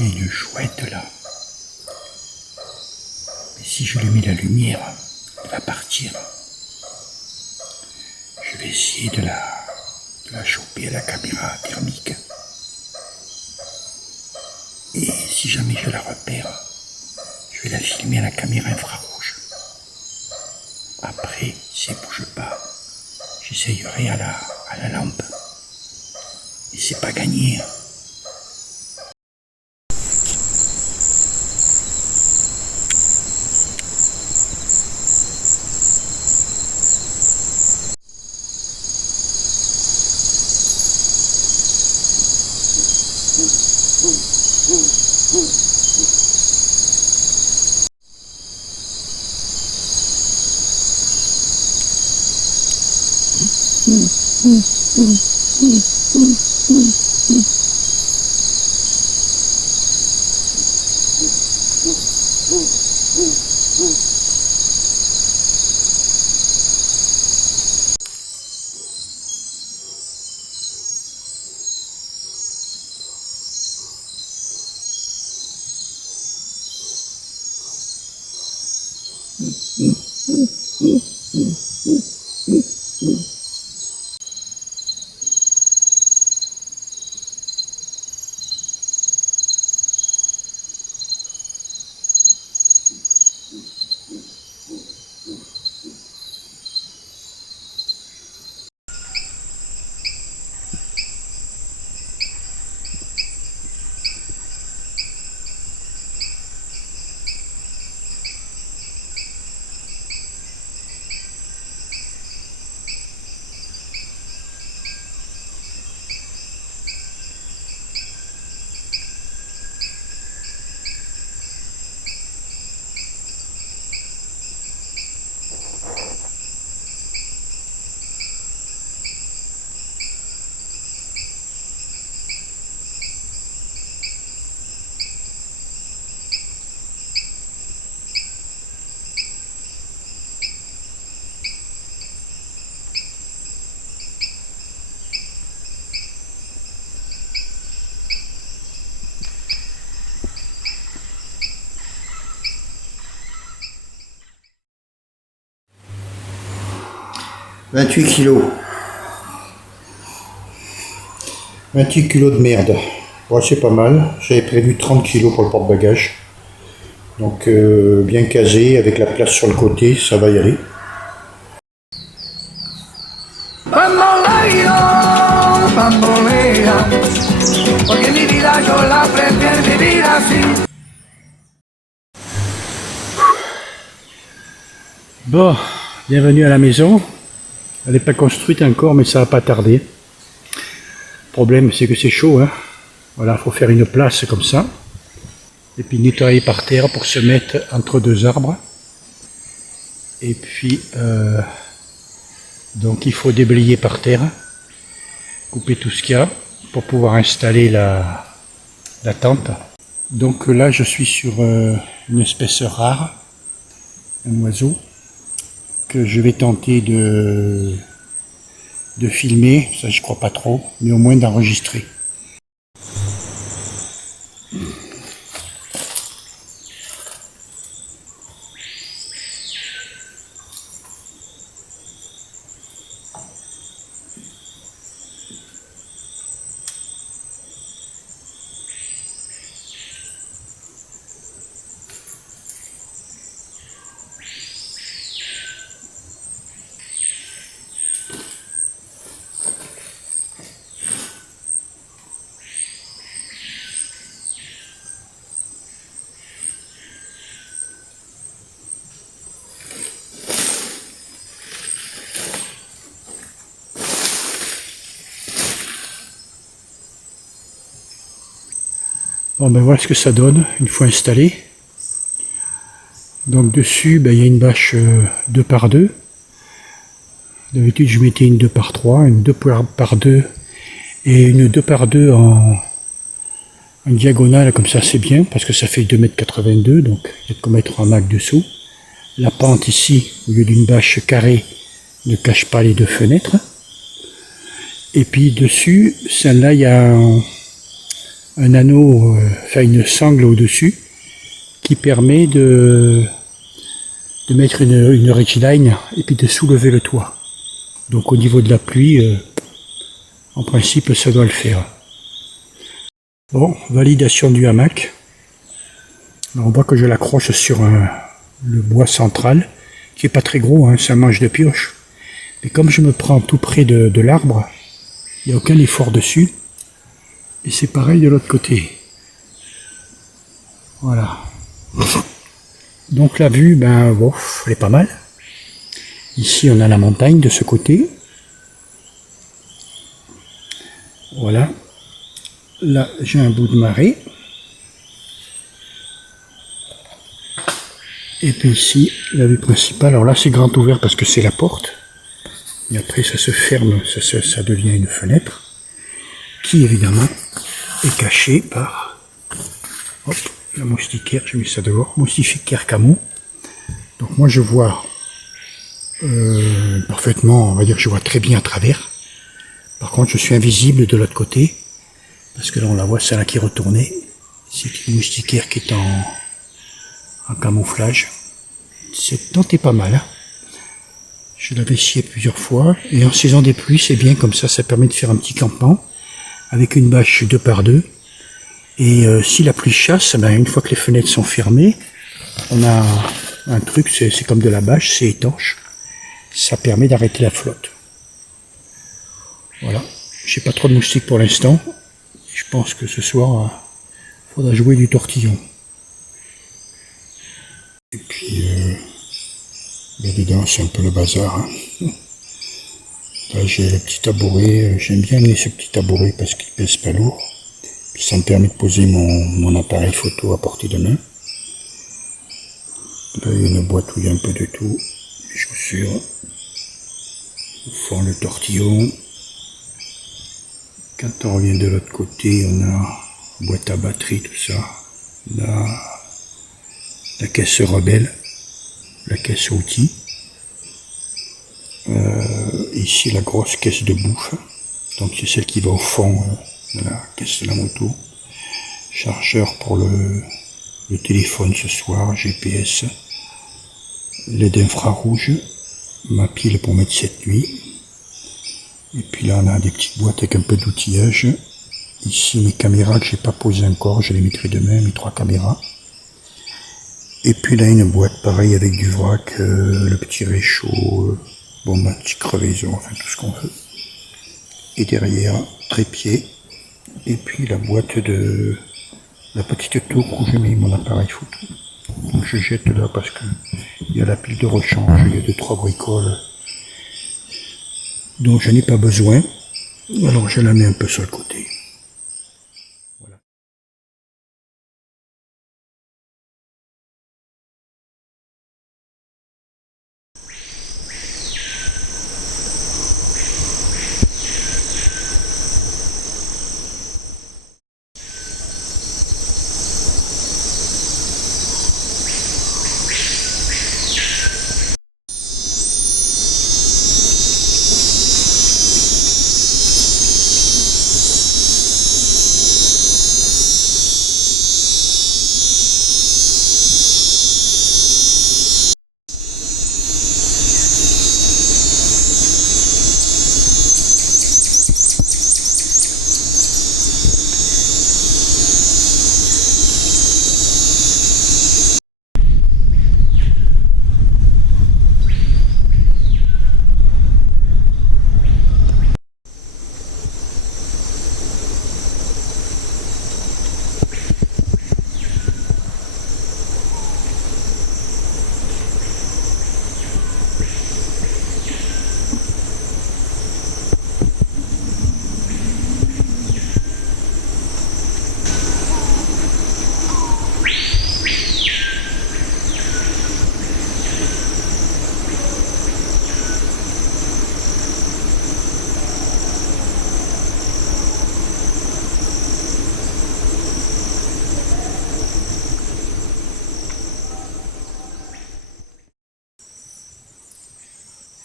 Il y a une chouette là. Mais si je lui mets la lumière, elle va partir. Je vais essayer de la choper à la caméra thermique. Et si jamais je la repère, je vais la filmer à la caméra infrarouge. Après, si elle ne bouge pas, j'essayerai à la lampe. Et c'est pas gagné. « 28 kilos. 28 kilos de merde. Ouais, c'est pas mal. J'avais prévu 30 kilos pour le porte-bagages. Donc bien casé, avec la place sur le côté, ça va y aller. Bon, bienvenue à la maison. Elle n'est pas construite encore, mais ça va pas tarder. Le problème, c'est que c'est chaud, hein. Voilà, il faut faire une place comme ça. Et puis nettoyer par terre pour se mettre entre deux arbres. Et puis, donc il faut déblayer par terre. Couper tout ce qu'il y a pour pouvoir installer la tente. Donc là, je suis sur une espèce rare, un oiseau, que je vais tenter de filmer, ça je crois pas trop, mais au moins d'enregistrer. Bon ben voilà ce que ça donne une fois installé. Donc dessus ben, il y a une bâche 2 par 2. D'habitude je mettais une 2 par 3, une 2 par 2 et une 2 par 2 en diagonale, comme ça c'est bien parce que ça fait 2,82 m, donc il y a de quoi mettre en mac dessous. La pente ici, au lieu d'une bâche carrée, ne cache pas les deux fenêtres. Et puis dessus, celle-là, il y a un anneau, enfin une sangle au-dessus, qui permet de mettre une ridgeline et puis de soulever le toit. Donc au niveau de la pluie, en principe ça doit le faire. Bon, validation du hamac. Alors, on voit que je l'accroche sur le bois central, qui est pas très gros, hein, c'est un manche de pioche. Mais comme je me prends tout près de l'arbre, il n'y a aucun effort dessus. Et c'est pareil de l'autre côté. Voilà. Donc la vue, ben bon, elle est pas mal. Ici on a la montagne de ce côté. Voilà. Là j'ai un bout de marais. Et puis ici, la vue principale. Alors là c'est grand ouvert parce que c'est la porte. Et après ça se ferme, ça devient une fenêtre. Qui évidemment est cachée par... Hop, la moustiquaire, j'ai mis ça dehors. Moustiquaire camo. Donc moi je vois parfaitement, on va dire que je vois très bien à travers. Par contre je suis invisible de l'autre côté. Parce que là on la voit, celle-là qui est retournée. C'est une moustiquaire qui est en camouflage. Cette tente est pas mal. Hein, je l'avais essayé plusieurs fois. Et en saison des pluies, c'est bien comme ça permet de faire un petit campement. Avec une bâche 2x2. Et si la pluie chasse, ben, une fois que les fenêtres sont fermées, on a un truc, c'est comme de la bâche, c'est étanche. Ça permet d'arrêter la flotte. Voilà. J'ai pas trop de moustiques pour l'instant. Je pense que ce soir, il faudra jouer du tortillon. Et puis, là dedans, c'est un peu le bazar. Hein. Là, j'ai le petit tabouret. J'aime bien amener ce petit tabouret parce qu'il pèse pas lourd. Puis ça me permet de poser mon appareil photo à portée de main. Là, il y a une boîte où il y a un peu de tout. Les chaussures. Au fond, le tortillon. Quand on revient de l'autre côté, on a boîte à batterie, tout ça. Là, la caisse rebelle, la caisse à outils. Ici, la grosse caisse de bouffe. Donc, c'est celle qui va au fond de la caisse de la moto. Chargeur pour le téléphone ce soir, GPS. LED infrarouge. Ma pile pour mettre cette nuit. Et puis là, on a des petites boîtes avec un peu d'outillage. Ici, mes caméras que j'ai pas posées encore, je les mettrai demain, mes 3 caméras. Et puis là, une boîte pareil avec du vrac, le petit réchaud, bon, ma petite crevaison, enfin tout ce qu'on veut. Et derrière, trépied. Et puis la boîte de la petite tour où je mets mon appareil photo. Donc je jette là parce que il y a la pile de rechange, il y a 2-3 bricoles. Donc je n'ai pas besoin. Alors je la mets un peu sur le côté. Voilà.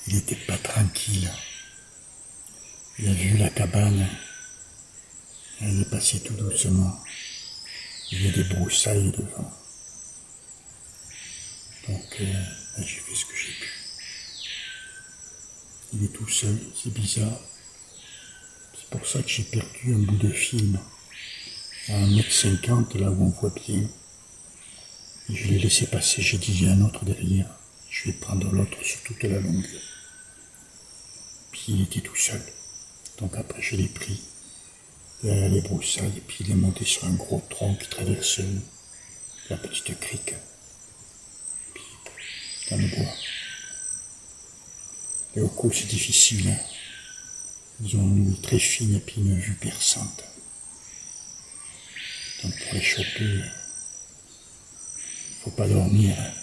Il était pas tranquille. Il a vu la cabane. Elle est passée tout doucement. Il y a des broussailles devant. Donc, j'ai fait ce que j'ai pu. Il est tout seul, c'est bizarre. C'est pour ça que j'ai perdu un bout de film. À 1,50 m, là où on voit bien. Et je l'ai laissé passer, j'ai dit, il y a un autre derrière. Je vais prendre l'autre sur toute la longueur. Puis il était tout seul. Donc après, je l'ai pris derrière les broussailles, et puis il est monté sur un gros tronc qui traverse la petite crique. Puis, dans le bois. Les locaux, c'est difficile. Hein. Ils ont une ouïe très fine et puis une vue perçante. Donc pour les choper, faut pas dormir. Hein.